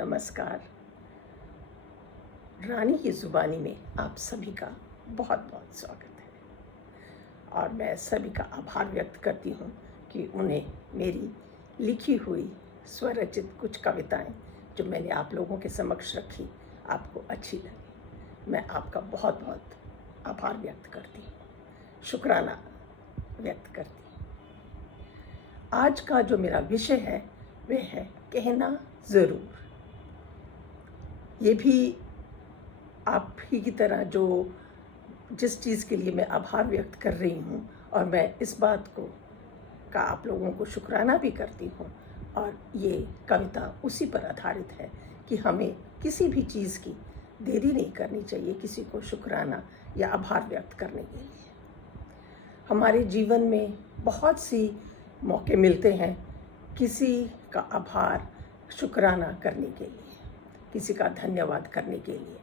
नमस्कार। रानी की ज़ुबानी में आप सभी का बहुत बहुत स्वागत है और मैं सभी का आभार व्यक्त करती हूँ कि उन्हें मेरी लिखी हुई स्वरचित कुछ कविताएं जो मैंने आप लोगों के समक्ष रखी आपको अच्छी लगी। मैं आपका बहुत बहुत आभार व्यक्त करती हूँ, शुक्राना व्यक्त करती हूँ। आज का जो मेरा विषय है वह है कहना ज़रूर। ये भी आप ही की तरह जो जिस चीज़ के लिए मैं आभार व्यक्त कर रही हूँ और मैं इस बात को का आप लोगों को शुक्राना भी करती हूँ, और ये कविता उसी पर आधारित है कि हमें किसी भी चीज़ की देरी नहीं करनी चाहिए किसी को शुक्राना या आभार व्यक्त करने के लिए। हमारे जीवन में बहुत सी मौके मिलते हैं किसी का आभार शुक्राना करने के लिए, किसी का धन्यवाद करने के लिए,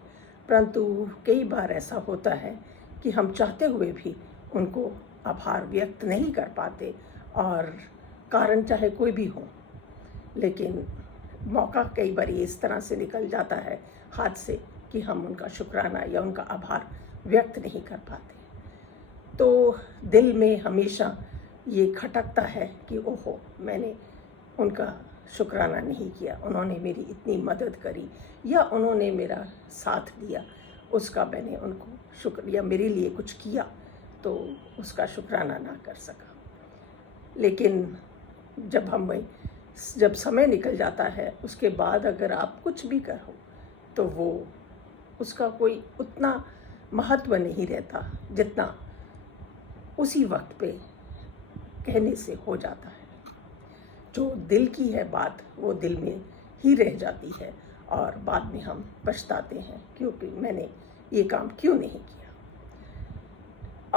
परंतु कई बार ऐसा होता है कि हम चाहते हुए भी उनको आभार व्यक्त नहीं कर पाते, और कारण चाहे कोई भी हो, लेकिन मौका कई बार इस तरह से निकल जाता है हाथ से कि हम उनका शुक्राना या उनका आभार व्यक्त नहीं कर पाते। तो दिल में हमेशा ये खटकता है कि ओहो, मैंने उनका शुक्राना नहीं किया, उन्होंने मेरी इतनी मदद करी या उन्होंने मेरा साथ दिया, उसका मैंने उनको शुक्र या मेरे लिए कुछ किया तो उसका शुक्राना ना कर सका। लेकिन जब समय निकल जाता है उसके बाद अगर आप कुछ भी करो तो वो उसका कोई उतना महत्व नहीं रहता जितना उसी वक्त पे कहने से हो जाता है। जो दिल की है बात वो दिल में ही रह जाती है और बाद में हम पछताते हैं क्योंकि मैंने ये काम क्यों नहीं किया।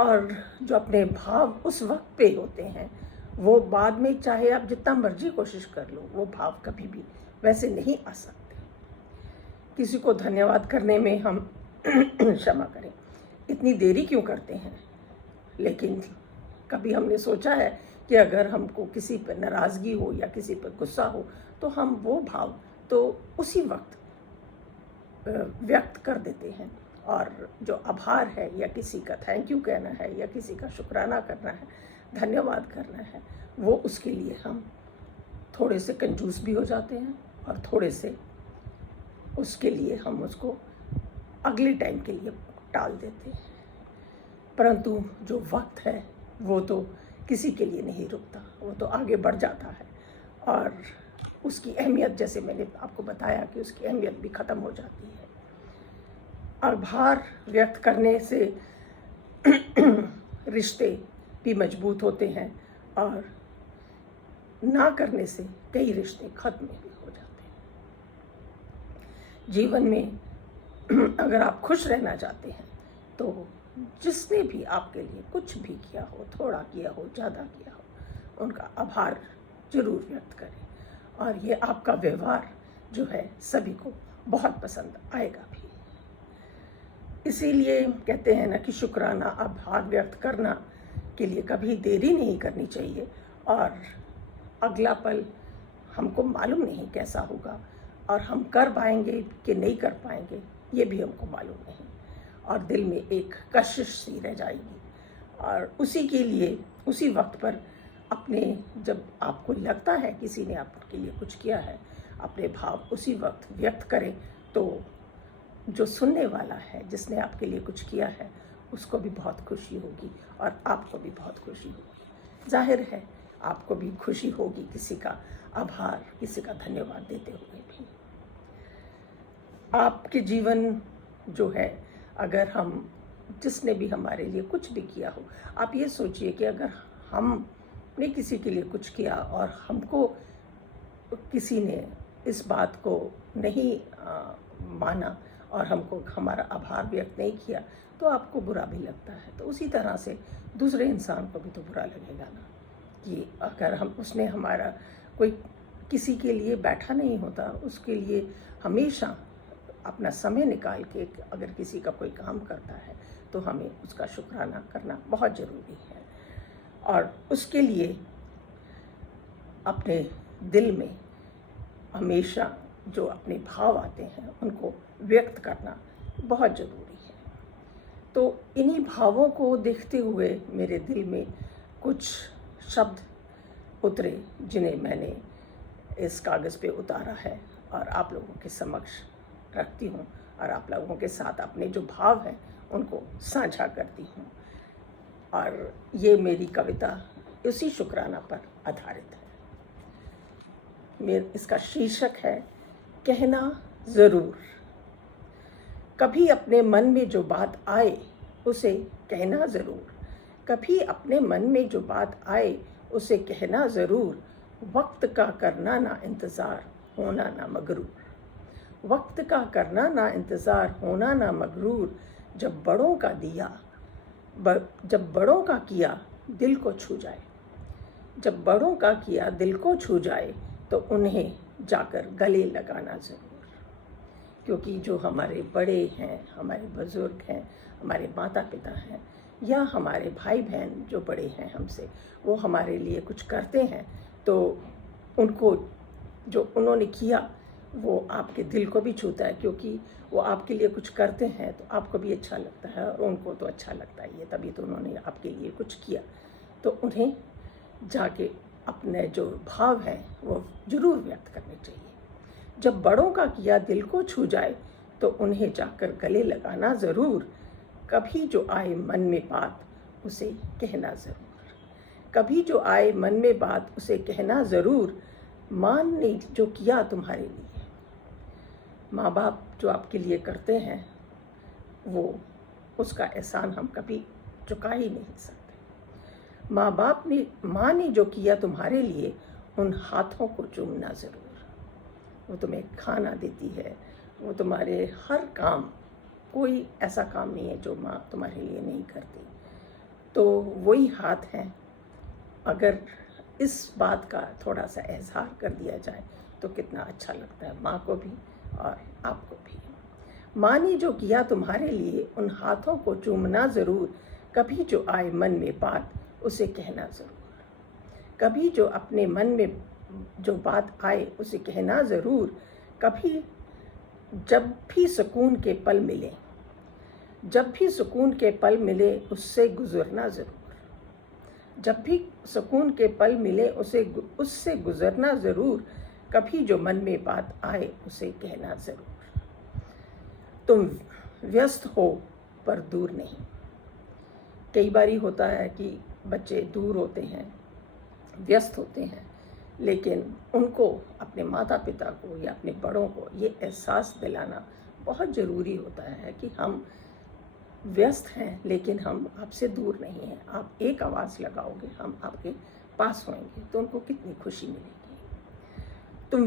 और जो अपने भाव उस वक्त पे होते हैं वो बाद में चाहे आप जितना मर्जी कोशिश कर लो वो भाव कभी भी वैसे नहीं आ सकते। किसी को धन्यवाद करने में हम क्षमा करें इतनी देरी क्यों करते हैं, लेकिन कभी हमने सोचा है कि अगर हमको किसी पर नाराज़गी हो या किसी पर गुस्सा हो तो हम वो भाव तो उसी वक्त व्यक्त कर देते हैं, और जो आभार है या किसी का थैंक यू कहना है या किसी का शुक्राना करना है, धन्यवाद करना है, वो उसके लिए हम थोड़े से कंजूस भी हो जाते हैं और थोड़े से उसके लिए हम उसको अगले टाइम के लिए टाल देते हैं। परंतु जो वक्त है वो तो किसी के लिए नहीं रुकता, वो तो आगे बढ़ जाता है और उसकी अहमियत, जैसे मैंने आपको बताया कि उसकी अहमियत भी ख़त्म हो जाती है। आभार व्यक्त करने से रिश्ते भी मजबूत होते हैं और ना करने से कई रिश्ते ख़त्म भी हो जाते हैं। जीवन में अगर आप खुश रहना चाहते हैं तो जिसने भी आपके लिए कुछ भी किया हो, थोड़ा किया हो, ज़्यादा किया हो, उनका आभार जरूर व्यक्त करें, और ये आपका व्यवहार जो है सभी को बहुत पसंद आएगा भी। इसीलिए कहते हैं ना कि शुक्राना, आभार व्यक्त करना के लिए कभी देरी नहीं करनी चाहिए, और अगला पल हमको मालूम नहीं कैसा होगा और हम कर पाएंगे कि नहीं कर पाएंगे ये भी हमको मालूम नहीं, और दिल में एक कशिश सी रह जाएगी। और उसी के लिए उसी वक्त पर अपने, जब आपको लगता है किसी ने आपके लिए कुछ किया है, अपने भाव उसी वक्त व्यक्त करें तो जो सुनने वाला है, जिसने आपके लिए कुछ किया है, उसको भी बहुत खुशी होगी और आपको भी बहुत खुशी होगी। जाहिर है आपको भी खुशी होगी किसी का आभार, किसी का धन्यवाद देते हुए भी। आपके जीवन जो है, अगर हम जिसने भी हमारे लिए कुछ भी किया हो, आप ये सोचिए कि अगर हमने किसी के लिए कुछ किया और हमको किसी ने इस बात को नहीं माना और हमको हमारा आभार व्यक्त नहीं किया तो आपको बुरा भी लगता है। तो उसी तरह से दूसरे इंसान को भी तो बुरा लगेगा ना, कि अगर उसने हमारा कोई किसी के लिए बैठा नहीं होता, उसके लिए हमेशा अपना समय निकाल के अगर किसी का कोई काम करता है तो हमें उसका शुक्राना करना बहुत ज़रूरी है, और उसके लिए अपने दिल में हमेशा जो अपने भाव आते हैं उनको व्यक्त करना बहुत ज़रूरी है। तो इन्हीं भावों को देखते हुए मेरे दिल में कुछ शब्द उतरे जिन्हें मैंने इस कागज़ पे उतारा है और आप लोगों के समक्ष रखती हूँ और आप लोगों के साथ अपने जो भाव हैं उनको साझा करती हूँ। और ये मेरी कविता उसी शुक्राना पर आधारित है। इसका शीर्षक है कहना ज़रूर। कभी अपने मन में जो बात आए उसे कहना ज़रूर। कभी अपने मन में जो बात आए उसे कहना ज़रूर। वक्त का करना ना इंतज़ार, होना ना मगरूर। वक्त का करना ना इंतज़ार, होना ना मगरूर। जब बड़ों का किया दिल को छू जाए, जब बड़ों का किया दिल को छू जाए तो उन्हें जाकर गले लगाना ज़रूर। क्योंकि जो हमारे बड़े हैं, हमारे बुज़ुर्ग हैं, हमारे माता पिता हैं या हमारे भाई बहन जो बड़े हैं हमसे, वो हमारे लिए कुछ करते हैं तो उनको जो उन्होंने किया वो आपके दिल को भी छूता है। क्योंकि वो आपके लिए कुछ करते हैं तो आपको भी अच्छा लगता है और उनको तो अच्छा लगता ही है, तभी तो उन्होंने आपके लिए कुछ किया। तो उन्हें जाके अपने जो भाव हैं वो ज़रूर व्यक्त करने चाहिए। जब बड़ों का किया दिल को छू जाए तो उन्हें जाकर गले लगाना ज़रूर। कभी जो आए मन में बात उसे कहना ज़रूर। कभी जो आए मन में बात उसे कहना ज़रूर। माँ ने जो किया तुम्हारे लिए, माँ बाप जो आपके लिए करते हैं वो उसका एहसान हम कभी चुका ही नहीं सकते। माँ ने जो किया तुम्हारे लिए उन हाथों को चूमना ज़रूर। वो तुम्हें खाना देती है, वो तुम्हारे हर काम, कोई ऐसा काम नहीं है जो माँ तुम्हारे लिए नहीं करती। तो वही हाथ हैं। अगर इस बात का थोड़ा सा इज़हार कर दिया जाए तो कितना अच्छा लगता है माँ को भी और आपको भी। माँ ने जो किया तुम्हारे लिए उन हाथों को चूमना ज़रूर। कभी जो आए मन में बात उसे कहना ज़रूर। कभी जो अपने मन में जो बात आए उसे कहना ज़रूर। कभी जब भी सुकून के पल मिले, जब भी सुकून के पल मिले उससे गुज़रना ज़रूर। जब भी सुकून के पल मिले उससे गुज़रना ज़रूर। कभी जो मन में बात आए उसे कहना ज़रूर। तुम व्यस्त हो पर दूर नहीं। कई बारी होता है कि बच्चे दूर होते हैं, व्यस्त होते हैं, लेकिन उनको अपने माता पिता को या अपने बड़ों को ये एहसास दिलाना बहुत ज़रूरी होता है कि हम व्यस्त हैं लेकिन हम आपसे दूर नहीं हैं। आप एक आवाज़ लगाओगे हम आपके पास होंगे तो उनको कितनी खुशी मिलेगी। तुम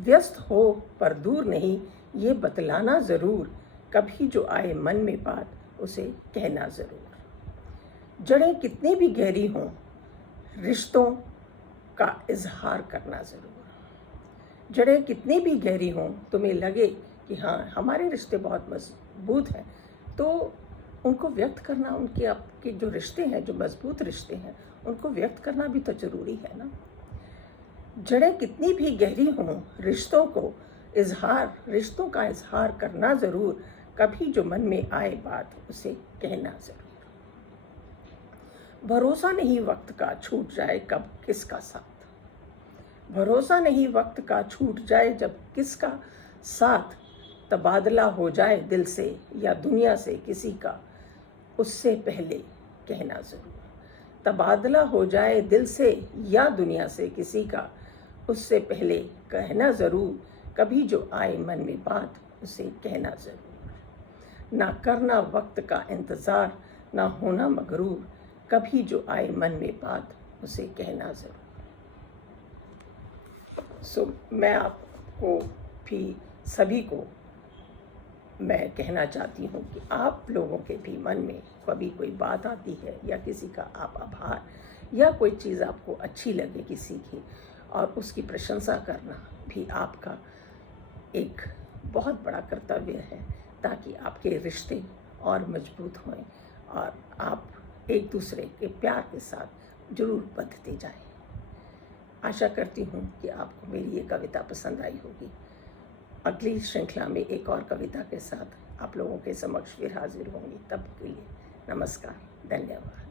व्यस्त हो पर दूर नहीं, ये बतलाना ज़रूर। कभी जो आए मन में बात उसे कहना ज़रूर। जड़ें कितनी भी गहरी हों, रिश्तों का इजहार करना ज़रूर। जड़ें कितनी भी गहरी हों, तुम्हें लगे कि हाँ हमारे रिश्ते बहुत मजबूत हैं, तो उनको व्यक्त करना, उनके आपके जो रिश्ते हैं, जो मजबूत रिश्ते हैं, उनको व्यक्त करना भी तो ज़रूरी है ना। जड़ें कितनी भी गहरी हों, रिश्तों का इजहार करना ज़रूर। कभी जो मन में आए बात उसे कहना ज़रूर। भरोसा नहीं वक्त का छूट जाए कब किसका साथ। भरोसा नहीं वक्त का छूट जाए जब किसका साथ। तबादला हो जाए दिल से या दुनिया से किसी का, उससे पहले कहना ज़रूर। तबादला हो जाए दिल से या दुनिया से किसी का, उससे पहले कहना ज़रूर। कभी जो आए मन में बात उसे कहना ज़रूर। ना करना वक्त का इंतज़ार, ना होना मगरूर। कभी जो आए मन में बात उसे कहना ज़रूर। मैं आपको भी, सभी को मैं कहना चाहती हूँ कि आप लोगों के भी मन में कभी कोई बात आती है या किसी का आप आभार या कोई चीज़ आपको अच्छी लगे किसी की, और उसकी प्रशंसा करना भी आपका एक बहुत बड़ा कर्तव्य है, ताकि आपके रिश्ते और मजबूत हों और आप एक दूसरे के प्यार के साथ जरूर बंधते जाएं। आशा करती हूँ कि आपको मेरी ये कविता पसंद आई होगी। अगली श्रृंखला में एक और कविता के साथ आप लोगों के समक्ष फिर हाजिर होंगी। तब के लिए नमस्कार, धन्यवाद।